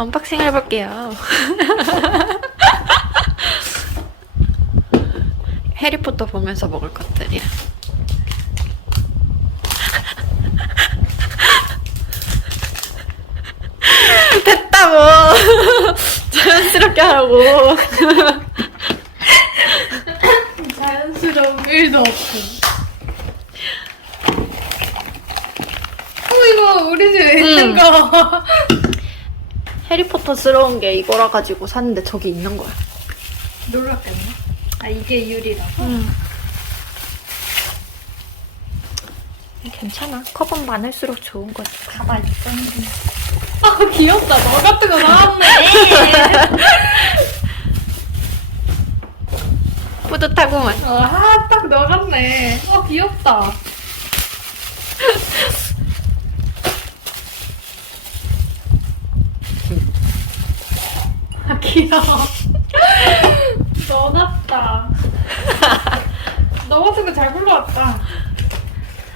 언박싱 해볼게요. 해리포터 보면서 먹을 것들이야. 됐다고! 자연스럽게 하라고. 자연스러운 일도 없고. 어, 이거 우리 집에 있는 응. 거. 해리포터스러운 게 이거라 가지고 샀는데 저기 있는 거야. 놀랐겠네. 아, 이게 유리라서? 괜찮아. 컵은 많을수록 좋은 거지. 가봐, 있던지. 아, 귀엽다. 너 같은 거 나왔네. 뿌듯하구만. 어, 아, 딱너 같네. 어, 귀엽다. 귀여워. 너 같다. 너 같은 거잘 불러왔다.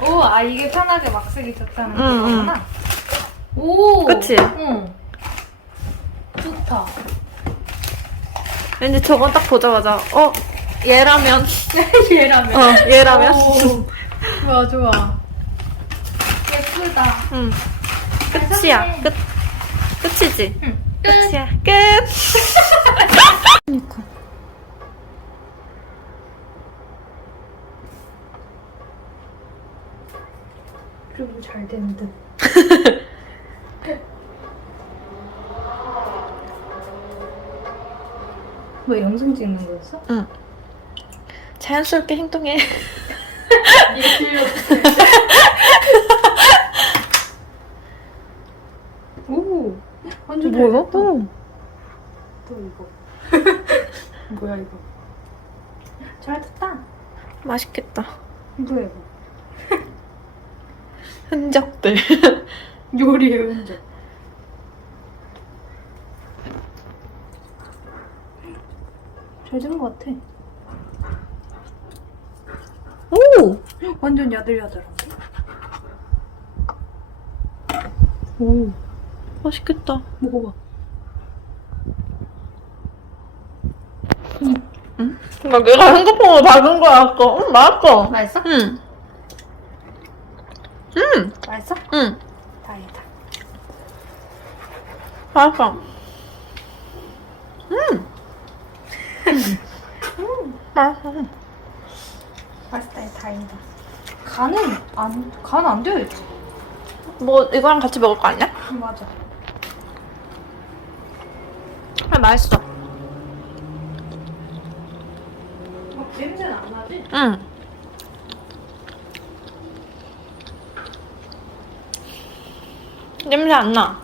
오, 아, 이게 편하게 막 쓰기 좋다는 응, 거구나. 오. 그치? 응. 좋다. 왠지 저건 딱 보자마자, 어, 얘라면. 얘라면. 어, 얘라면. 오, 좋아, 좋아. 예쁘다. 응. 끝이야. 끝. 끝이지? 응. 끝이야. 끝. 그니까. 좀 잘 된 듯. 뭐 영상 찍는 거였어? 응. 자연스럽게 행동해. 이게. 오, 완전 잘 뭐야? 됐다. 응. 또 이거. 뭐야 이거? 잘 됐다. 맛있겠다. 뭐야 이거? 흔적들. 요리의 흔적. 잘 된 것 같아. 오! 완전 야들야들한데? 오. 맛있겠다. 먹어봐. 나 내가 핸드폰으로 박은 거야, 아까. 응, 맛있어. 맛있어? 응. 응. 맛있어? 응. 다행이다. 맛있어. 음. 맛있어. 맛있다, 다행이다. 간은 안, 간 안 되어 있지? 뭐, 이거랑 같이 먹을 거 아니야? 맞아. 아, 맛있어. 어, 냄새는 안 나지? 응. 냄새 안 나.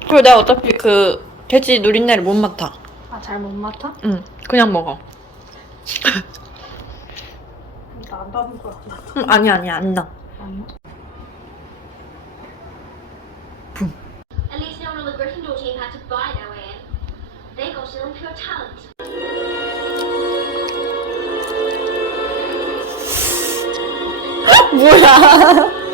그리고 내가 어차피 그 돼지 누린내를 못 맡아. 아, 잘 못 맡아? 응. 그냥 먹어. 나안 받을 것 같아. 응, 아니, 아니, 안 나. 안 나? 뭐야.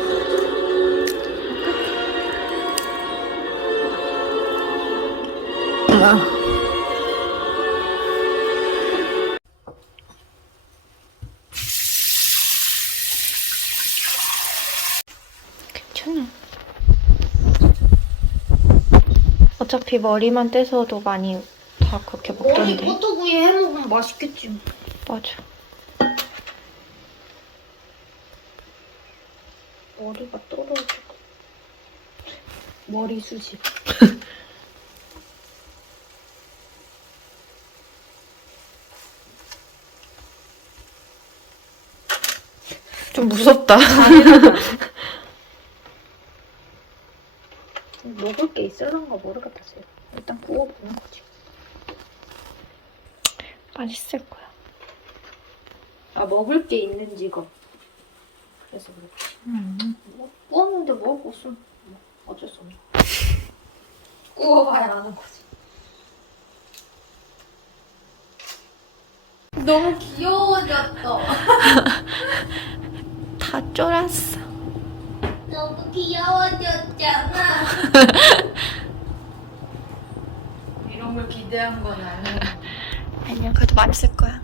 괜찮아. 어차피 머리만 떼서도 많이 다 그렇게 먹던데. 버터구이 해먹으면 맛있겠지. 맞아. 머리가 떨어지고. 머리 수십. 좀 무섭다. 먹을 게 있을런가 모르겠다, 쟤. 일단 구워보는 거지. 맛있을 거야. 아, 먹을 게 있는지가. 그래서 그렇지. 음. 뭐, 구웠는데 먹을 거 없으면 뭐 어쩔 수 없네. 구워봐야 아는 거지. 너무 귀여워졌어. 다 쫄았어. 너무 귀여워졌잖아. 너무 기대한 건 아니야. 아니야, 그래도 맛있을 거야.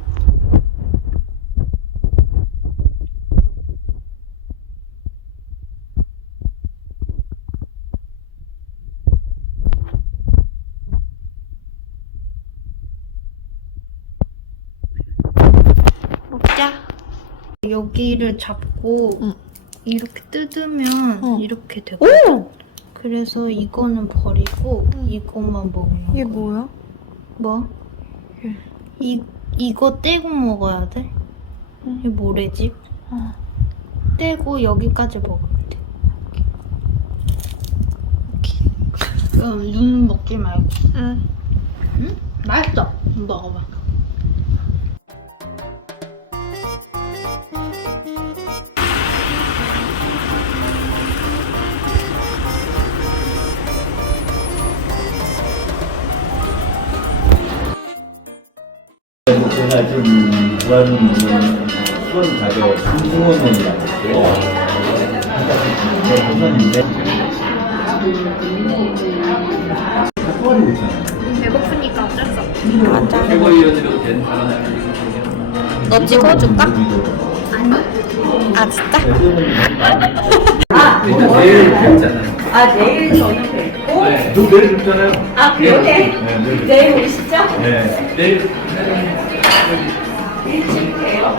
먹자. 여기를 잡고 응. 이렇게 뜯으면 어. 이렇게 되고 오! 그래서 이거는 버리고 이것만 먹는 이게 거야. 뭐야? 뭐? 예. 이 이거 떼고 먹어야 돼. 응. 이게 모래집. 어. 떼고 여기까지 먹으면 돼. 그럼 눈 먹지 말고. 응. 응? 맛있어. 먹어봐. 제가 좀 좋아하는 수원 가게 김승원이라고 있어요. 부산인데 사과를 있잖아요. 배고프니까 어쩔 수 없어. 맞아. 최고 위원으로 된 사람은 너 찍어줄까? 아, 진짜? 일단 내일 뵙잖아요. 아 내일 저는 뵙고. 네, 너 내일 뵙잖아요. 아 그래요? 네. 내일, 내일 오시죠? 네. 내일. 일찍 해요.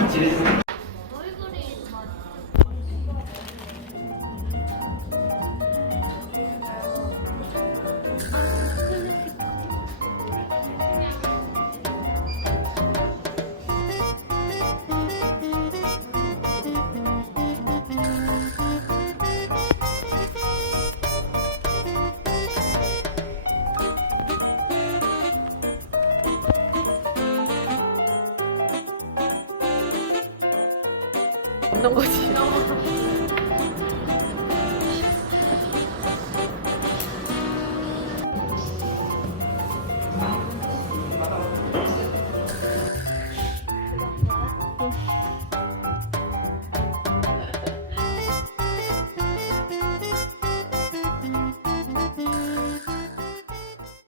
먹는 거지.